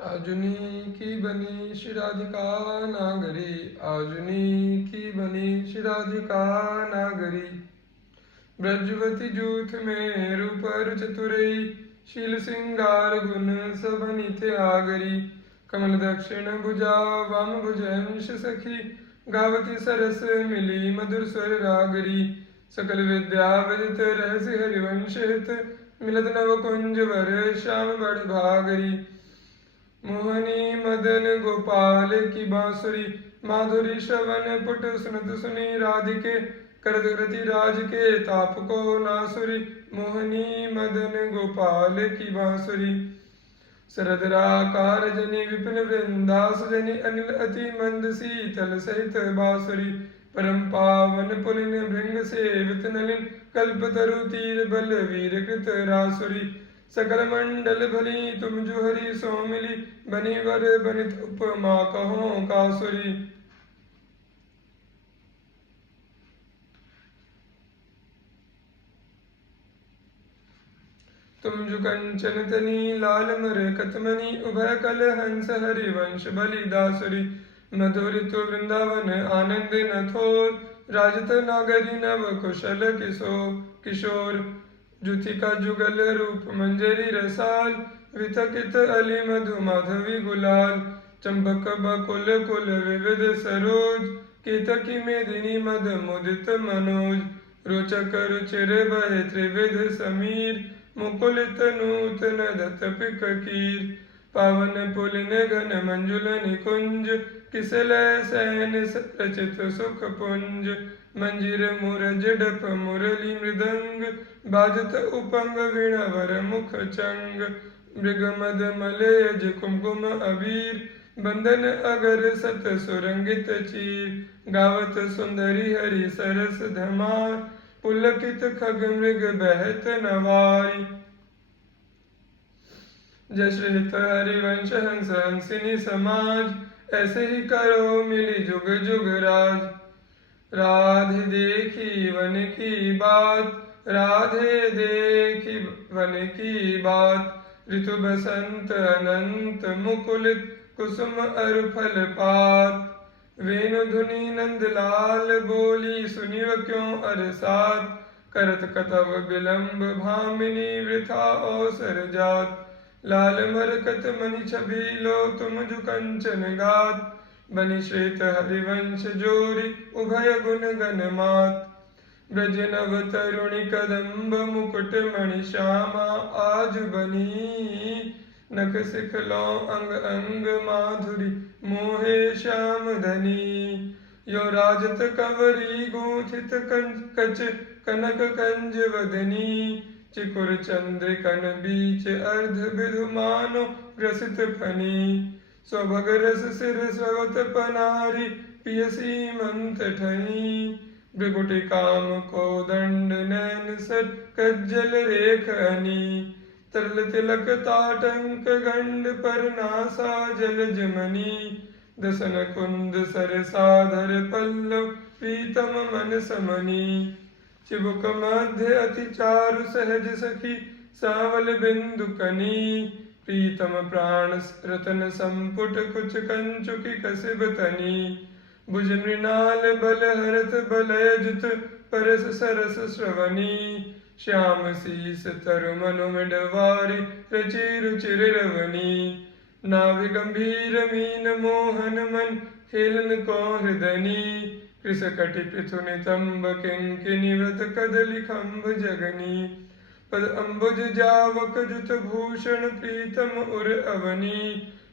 आजुनी की बनी श्री राधिका नागरी, आजुनी की बनी श्री राधिका नागरी। ब्रजवती जूथ में रूप चतुरई, शील सिंगार गुण सबनि थे आगरी। कमल दक्षिण भुजा वाम भुज अंश सखी, गावती सरस मिली मधुर स्वर रागरी। सकल विद्या विदित रहस्य हरिवंश हित, मिलत नव कुंज वर श्याम बड़ भागरी। मोहनी मदन गोपाल की बांसुरी, माधुरी श्रवण पुट सुनत सुनी राधिके। करत रति राज के ताप को नासुरी, मोहनी मदन गोपाल की बांसुरी। सरदराकार जनी विपिन वृंदास जनी, अनिल अति मंद शीतल सहित बांसुरी। परम पावन पुलिन भृंग सेवित नलिन, कल्पतरु तीर बल वीर कृत रासुरी। सकल मंडल भली तुम जो हरि सो मिली, बनी वर बनित उपमा कहो कासुरी। तुम जो कंचन तनी लाल मरकत मणि, उभय कल हंस हरिवंश बलि दासुरी। मधुर तो वृंदावन आनंद न थोर, राजत नागरी नव कुशल किशोर। जुथिका जुगल रूप मंजरी रसाल, विथकित अली मधु माधवी गुलाल। चंपक बकुल कुल विविध सरोज, केतकी मेदिनी मद मुदित मनोज। रोचक रुचिर बहे त्रिविध समीर, मुकुलित नूतन दत्त पिक कीर। पावन पुलिन घन मंजुल निकुंज, किसलय सैन रचित सुख पुंज। मंजीर मुरज डप मुरली मृदंग, बाजत उपंग वीणावर मुख चंग। मृग मद मलयज कुमकुम अबीर, बंदन अगर सत सुरंगित चीर। गावत सुंदरी हरि सरस धमार, पुलकित खग मृग बहत नवारी। जय श्री हित हरिवंश हंस हंसिनी समाज, ऐसे ही करो मिली जुग जुग राज। राधे देखी वन की बात, राधे देखी वन की बात। ऋतु बसंत अनंत मुकुलित, कुसुम अरु फल पात। वेणु धुनि नंदलाल बोली, सुनिव क्यों अरसात। करत कतव विलंब भामिनी, वृथा अवसर जात। लाल मरकत मणि छवि लो तुम जो कंचन गात। बनि श्वेत हरिवंश जोरी, उभय गुण गण मात। ब्रज नव तरुणि कदम्ब मुकुट मणि श्यामा, आज बनी नख सिखलो अंग अंग माधुरी, मोहे श्याम धनी। यो राजत कंवरी गूंथित कच कनक कंज वदनी। चिकुर चंद्रिकन बीच अर्ध विधु मानो, ग्रसित फनी। स्वभग रस सिर स्रवत पनारी, पियसी मंत ठनी। भृगुटि काम को दंड नैन सर, कज्जल रेख अनी। तरल तिलक ताटंक गंड पर नासा जलज मणि। दसन कुंद सर साधर पल्लव, प्रीतम मन समनी। चिबुक मध्य अति चारु सहज सखी, सावल बिंदु कनी। प्रीतम प्राण रतन संपुट, कुछ कंचुकी कसिब तनी। भुज मृणाल बल हरत बलय जुत, परस सरस श्रवणी। श्याम शीस तरु मनु मिडवारी, रचि रुचिर रवनी। नाभि गंभीर मीन मोहन मन, खेलन को हृदनी। कृष कटि पृथु नितंब किंकिनी, व्रत कदली खंभ जगनी। पद अम्बुज जावक जुत भूषण, प्रीतम उर अवनी।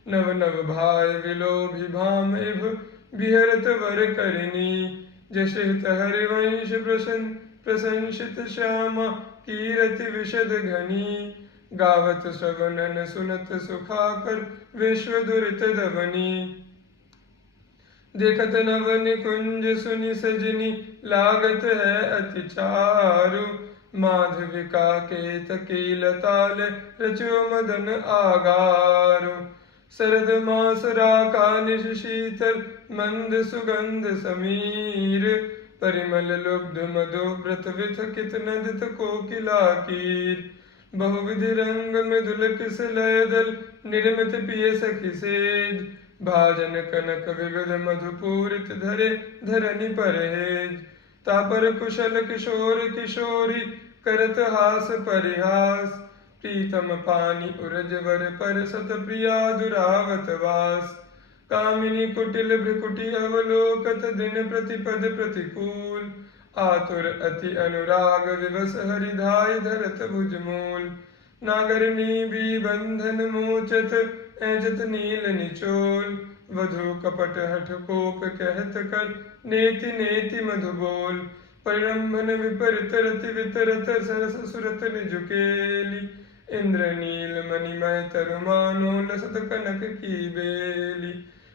नव नव भाय विलोभि भाम इभ, बिहरत वर करिनी। जश हित हरिवंश प्रशंसित श्यामा, कीरति विशद घनी। गावत श्रवणन सुनत सुखाकर, विश्व दुरित दवनी। देखत नव निकुंज सुनि सजनी, लागत है अति चारु। माधविका के तकील ताल, रचो मदन आगारु। शरद मास राका निश शीतल, मंद सुगंध समीर। परिमल लुब्ध मधु व्रत विथ कित नदित कोकिला कीर। बहुविधि रंग मृदुल किस लय दल निर्मित पिय सखी सेज भाजन कनक विविध मधुपूरित धरे धरनी परहेज तापर कुशल किशोर किशोरी करत हास परिहास प्रीतम पानी उरज वर पर सत प्रिया दुरावत वास कामिनी कुटिल भ्रिकुटी अवलोकत दिन प्रतिपद प्रतिकूल आतुर अति अनुराग विवश हरिधाय धरत भुजमूल नागरनी भी बंधन मोचत ऐजत नील निचोल वधु कपट हठ कोप कहत कर नेति नेति मधु बोल परिरंभन विपरीत रति वितरत सरस सुरत निजुकेली इंद्रनील मणिमय तरुमानो लसत कनक की बेली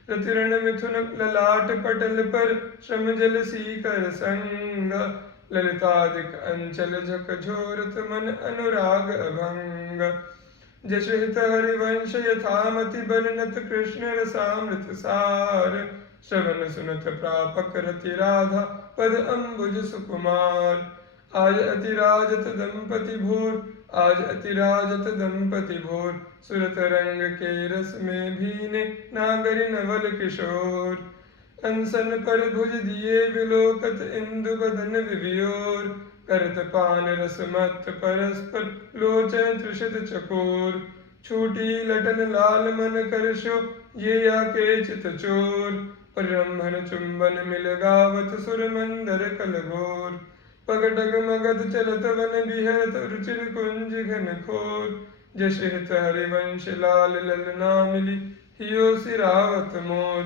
रतिरण मिथुन ललाट पटल पर श्रम जल सीकर संग ललितादिक अंचल झकझोरत मन अनुराग अभंग जशहित हरिवंश यथामति बलनत कृष्ण रसामृत सार श्रवण सुनत प्रापक रति राधा पद अम्बुज सुकुमार आज अतिराजत दंपति भोर आज अतिराजत दंपति भोर सुरत रंग के रस में भीने नागरी नवल किशोर अंसन पर भुज दिए विलोकत इंदु बदन विवियोर करत पान रस मत परस्पर लोचन त्रिषित चकोर छूटी लटन लाल मन करशो ये या के चित चोर परम्भन चुंबन मिल गावत सुर मंदर कलघोर पगडग मगध चलत वन बिहरत रुचिर कुंज घन खोर जशहित हरिवंश लाल ललना मिली हियो सिरावत मोर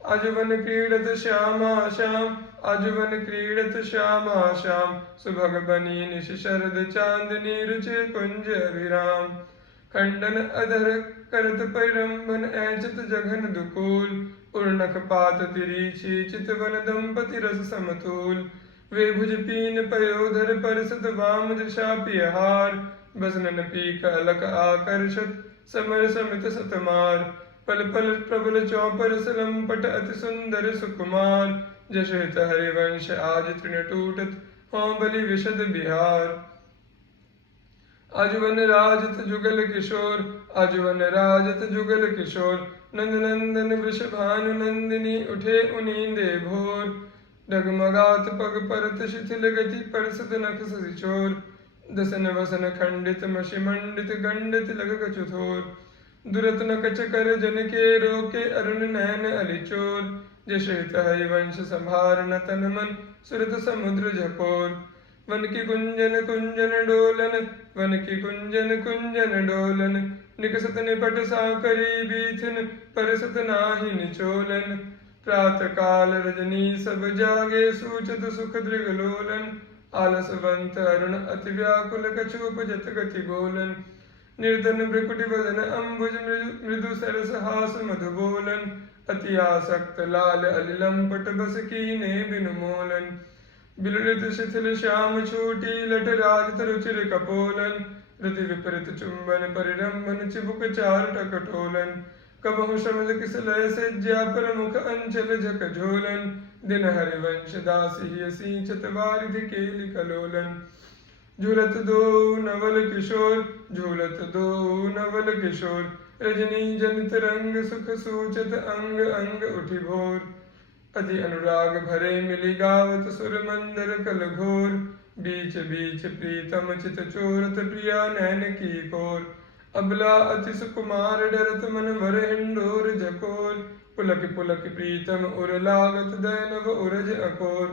अजुवन क्रीडत श्यामा श्याम अजुवन क्रीडत श्यामा श्याम सुभग बनी निश शरद चांदनी रुचि कुंज अभिराम खंडन अधर करत परिरंभन ऐचत जघन दुकूल उर्णक पात तिरीची चितवन दंपति रस समतूल वे भुज पीन पयोधर परसत वाम दृशा पियहार बसनन पीक अलक आकर्षत समर समित सतमार पल पल प्रबल चौपर सलंपट अति सुंदर सुकुमार जशहित हरिवंश आज तृण टूटत हों बलि विशद बिहार अजुवन राजत जुगल किशोर अजुवन राजत जुगल किशोर नंद नंदन वृषभानु नंदिनी उठे उनींदे भोर डगमगात पग परत शिथिल गति परसत नख सचिचोर दसन वसन खंडित मशि मंडित गंडित लग कचुथोर दुरत न कच कर जन के रोके अरुण नयन अलिचोर जशहित हरिवंश संभार न तन मन सुरत समुद्र झकोर वन की कुंजन कुंजन डोलन वन की कुंजन कुंजन डोलन निकसत निपट साकरी बीथिन परसत नाहि निचोलन प्रात काल रजनी सब जागे सूचत सुख दृगलोलन आलसवंत अरुण अति व्याकुल कछुप जत गति गोलन निर्धन भ्रिकुटि वदन अम्बुज मृदु सरस हास मधु बोलन अति आसक्त लाल अलिलंपट बस कीने बिनु मोलन बिलुलित शिथिल श्याम छूटी लट राजत रुचिर कपोलन रति विपरीत चुंबन परिरंभन चिबुक चार टकटोलन कबहु शमद किस लय से ज्यापर मुख अंचल झक झोलन दिन हरिवंश दासी सींचत वारिधि केलि कलोलन झूलत दो नवल किशोर झूलत दो नवल किशोर रजनी जनित रंग सुख सूचत अंग अंग उठि भोर अति अनुराग भरे मिली गावत सुर मंदर कल घोर बीच बीच प्रीतम चित चोरत प्रिया नैन की कोर अबला अति सुकुमार डरत मन भर हिंडोर झकोर पुलक प्रीतम उर लागत दैनव उरज अकोर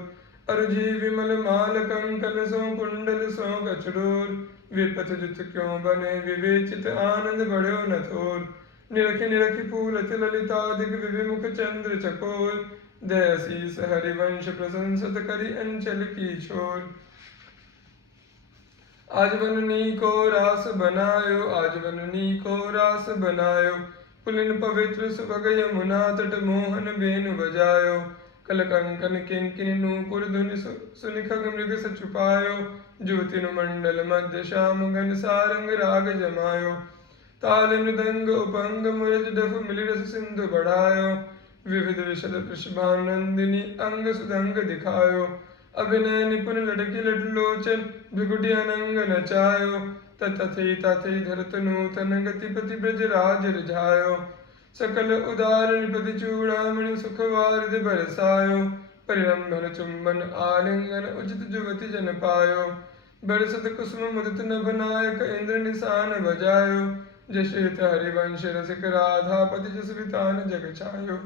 अर्जी विमल माल कंकल सो कुंडल सो कचडोर विपथ जुत क्यों बने विवेचित आनंद बढ़ो न थोर निरखि निरखि फूलत ललितादिक विविमुख चंद्र चकोर दयसीस हरिवंश प्रशंसत करी अंचल की छोर आज बननी को रास बनायो आज बननी को रास बनायो पुलिन पवित्र सुभग यमुना तट मोहन बेनु बजायो कल कंकन किंकिनी नूपुर धुनि सुनिखग मृग स छुपायो ज्योतिनु मंडल मध्य श्याम घन सारंग राग जमायो ताल मृदंग उपंग मुरज डफ मिली रस सिंधु बढ़ायो विविध विशद वृषभानंदिनी अंग सुदंग दिखायो अभिनय निपुण लड़की लटलोचन भृगुटी अनंग नचायो। तथई तथई धरत नूतन गतिपति ब्रजराज रिझायो। सकल उदार निपति चूड़ामणि सुख वारिधि बरसायो। परिरंभन चुंबन आलिंगन उचित जुगति जन पायो। बरसत कुसुम मुदित नभ नायक इंद्र निशान बजायो। जशेत हरिवंश रसिक राधापति जस बितान जग छायो।